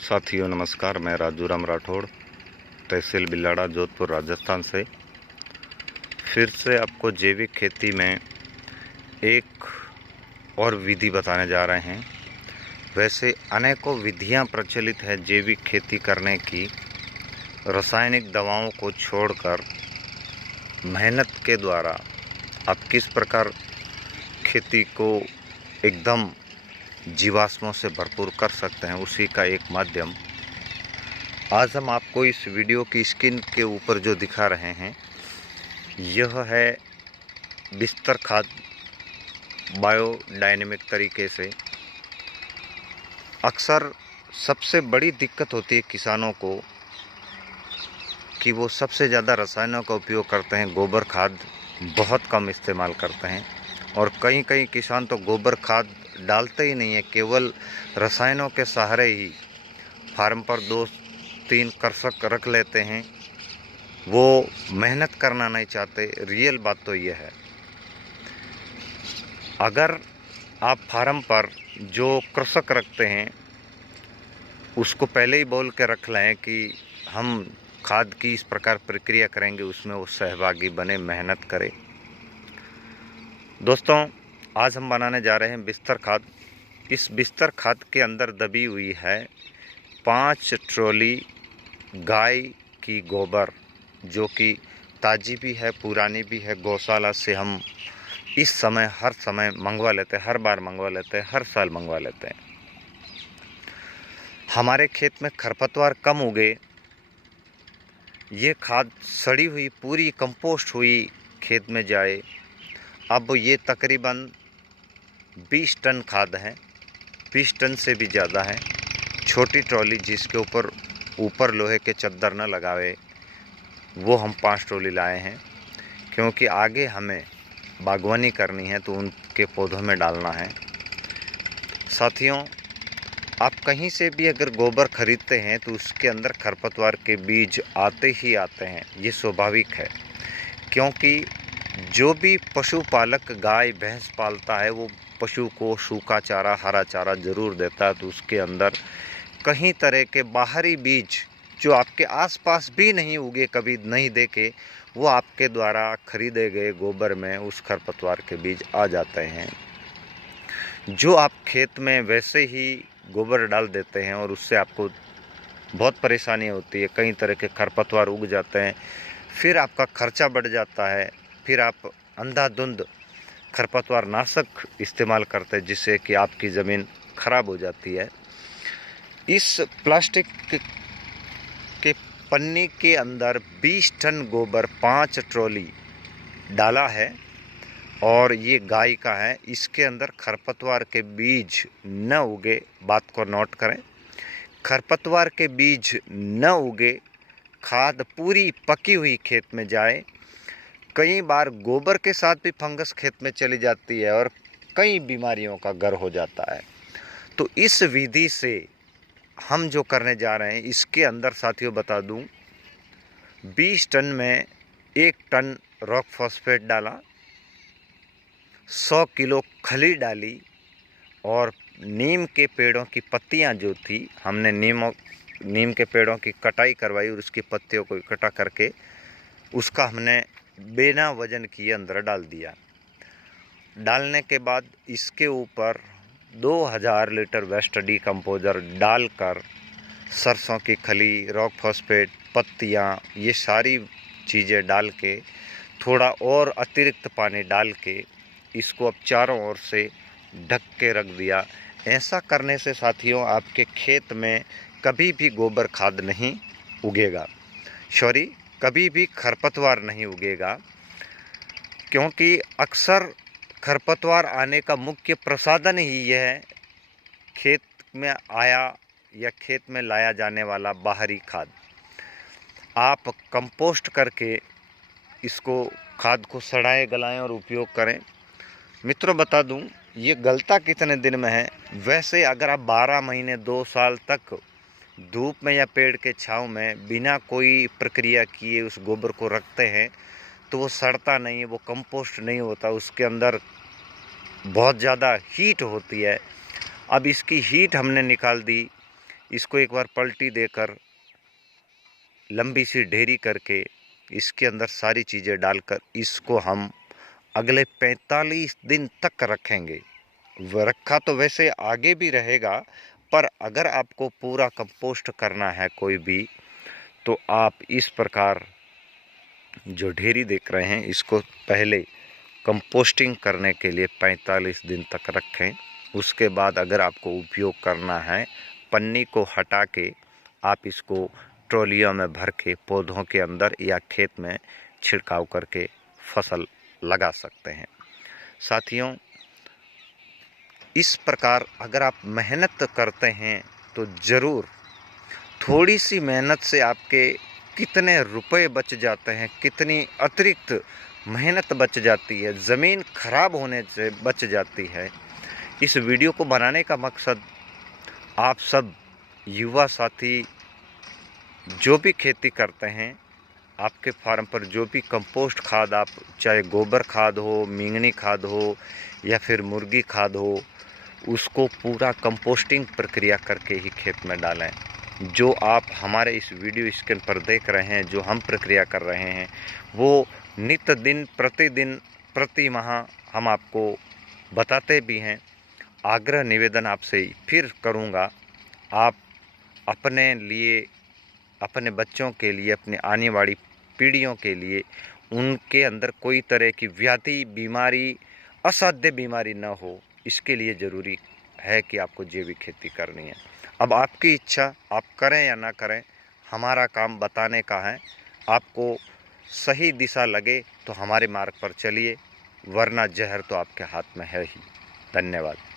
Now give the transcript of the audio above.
साथियों नमस्कार, मैं राजू राम राठौड़, तहसील बिलाड़ा, जोधपुर, राजस्थान से फिर से आपको जैविक खेती में एक और विधि बताने जा रहे हैं। वैसे अनेकों विधियां प्रचलित है जैविक खेती करने की। रासायनिक दवाओं को छोड़कर मेहनत के द्वारा आप किस प्रकार खेती को एकदम जीवाश्मों से भरपूर कर सकते हैं, उसी का एक माध्यम आज हम आपको इस वीडियो की स्क्रीन के ऊपर जो दिखा रहे हैं, यह है बिस्तर खाद बायोडायनेमिक तरीके से। अक्सर सबसे बड़ी दिक्कत होती है किसानों को कि वो सबसे ज़्यादा रसायनों का उपयोग करते हैं, गोबर खाद बहुत कम इस्तेमाल करते हैं। और कई किसान तो गोबर खाद डालते ही नहीं है, केवल रसायनों के सहारे ही फार्म पर 2-3 कृषक रख लेते हैं। वो मेहनत करना नहीं चाहते। रियल बात तो यह है, अगर आप फार्म पर जो कृषक रखते हैं उसको पहले ही बोल के रख लें कि हम खाद की इस प्रकार प्रक्रिया करेंगे, उसमें वो सहभागी बने, मेहनत करें। दोस्तों, आज हम बनाने जा रहे हैं बिस्तर खाद। इस बिस्तर खाद के अंदर दबी हुई है 5 ट्रॉली गाय की गोबर, जो कि ताज़ी भी है, पुरानी भी है। गौशाला से हम इस समय हर समय मंगवा लेते हैं, हर बार मंगवा लेते हैं, हर साल मंगवा लेते हैं। हमारे खेत में खरपतवार कम उगे, ये खाद सड़ी हुई पूरी कंपोस्ट हुई खेत में जाए। अब ये तकरीबन 20 टन खाद है, 20 टन से भी ज़्यादा है। छोटी ट्रॉली जिसके ऊपर लोहे के चद्दर न लगावे, वो हम 5 ट्रॉली लाए हैं, क्योंकि आगे हमें बागवानी करनी है तो उनके पौधों में डालना है। साथियों, आप कहीं से भी अगर गोबर खरीदते हैं तो उसके अंदर खरपतवार के बीज आते ही आते हैं। ये स्वाभाविक है, क्योंकि जो भी पशुपालक गाय भैंस पालता है वो पशु को सूखा चारा, हरा चारा ज़रूर देता है। तो उसके अंदर कहीं तरह के बाहरी बीज जो आपके आसपास भी नहीं उगे, कभी नहीं देखे, वो आपके द्वारा खरीदे गए गोबर में उस खरपतवार के बीज आ जाते हैं, जो आप खेत में वैसे ही गोबर डाल देते हैं और उससे आपको बहुत परेशानी होती है। कई तरह के खरपतवार उग जाते हैं, फिर आपका खर्चा बढ़ जाता है, फिर आप अंधाधुंध खरपतवार नाशक इस्तेमाल करते हैं, जिससे कि आपकी ज़मीन खराब हो जाती है। इस प्लास्टिक के पन्नी के अंदर 20 टन गोबर 5 ट्रॉली डाला है और ये गाय का है। इसके अंदर खरपतवार के बीज न उगे, बात को नोट करें। खरपतवार के बीज न उगे, खाद पूरी पकी हुई खेत में जाए। कई बार गोबर के साथ भी फंगस खेत में चली जाती है और कई बीमारियों का घर हो जाता है। तो इस विधि से हम जो करने जा रहे हैं, इसके अंदर साथियों बता दूं, 20 टन में 1 टन रॉक फॉस्फेट डाला, 100 किलो खली डाली और नीम के पेड़ों की पत्तियां जो थी, हमने नीम के पेड़ों की कटाई करवाई और उसकी पत्तियों को इकट्ठा करके उसका हमने बिना वजन किए अंदर डाल दिया। डालने के बाद इसके ऊपर 2000 लीटर वेस्ट डीकम्पोज़र डालकर सरसों की खली, रॉक फॉस्फेट, पत्तियां, ये सारी चीज़ें डाल के थोड़ा और अतिरिक्त पानी डाल के इसको अब चारों ओर से ढक के रख दिया। ऐसा करने से साथियों आपके खेत में कभी भी गोबर खाद नहीं उगेगा, कभी भी खरपतवार नहीं उगेगा, क्योंकि अक्सर खरपतवार आने का मुख्य प्रसाधन ही यह है, खेत में आया या खेत में लाया जाने वाला बाहरी खाद। आप कंपोस्ट करके इसको खाद को सड़ाएं, गलाएं और उपयोग करें। मित्रों, बता दूं, ये गलता कितने दिन में है। वैसे अगर आप 12 महीने 2 साल तक धूप में या पेड़ के छांव में बिना कोई प्रक्रिया किए उस गोबर को रखते हैं तो वो सड़ता नहीं है, वो कंपोस्ट नहीं होता, उसके अंदर बहुत ज़्यादा हीट होती है। अब इसकी हीट हमने निकाल दी इसको एक बार पलटी देकर लंबी सी ढेरी करके इसके अंदर सारी चीज़ें डालकर इसको हम अगले 45 दिन तक रखेंगे। रखा तो वैसे आगे भी रहेगा, पर अगर आपको पूरा कंपोस्ट करना है कोई भी, तो आप इस प्रकार जो ढेरी देख रहे हैं इसको पहले कंपोस्टिंग करने के लिए 45 दिन तक रखें। उसके बाद अगर आपको उपयोग करना है, पन्नी को हटा के आप इसको ट्रॉलियों में भर के पौधों के अंदर या खेत में छिड़काव करके फसल लगा सकते हैं। साथियों, इस प्रकार अगर आप मेहनत करते हैं तो ज़रूर, थोड़ी सी मेहनत से आपके कितने रुपए बच जाते हैं, कितनी अतिरिक्त मेहनत बच जाती है, ज़मीन खराब होने से बच जाती है। इस वीडियो को बनाने का मकसद आप सब युवा साथी जो भी खेती करते हैं, आपके फार्म पर जो भी कंपोस्ट खाद, आप चाहे गोबर खाद हो, मींगनी खाद हो या फिर मुर्गी खाद हो, उसको पूरा कंपोस्टिंग प्रक्रिया करके ही खेत में डालें। जो आप हमारे इस वीडियो स्क्रीन पर देख रहे हैं, जो हम प्रक्रिया कर रहे हैं, वो नित्य दिन प्रतिदिन प्रति माह हम आपको बताते भी हैं। आग्रह निवेदन आपसे फिर करूँगा, आप अपने लिए, अपने बच्चों के लिए, अपने आने वाली पीढ़ियों के लिए उनके अंदर कोई तरह की व्याधि, बीमारी, असाध्य बीमारी न हो, इसके लिए ज़रूरी है कि आपको जैविक खेती करनी है। अब आपकी इच्छा, आप करें या ना करें, हमारा काम बताने का है। आपको सही दिशा लगे तो हमारे मार्ग पर चलिए, वरना जहर तो आपके हाथ में है ही। धन्यवाद।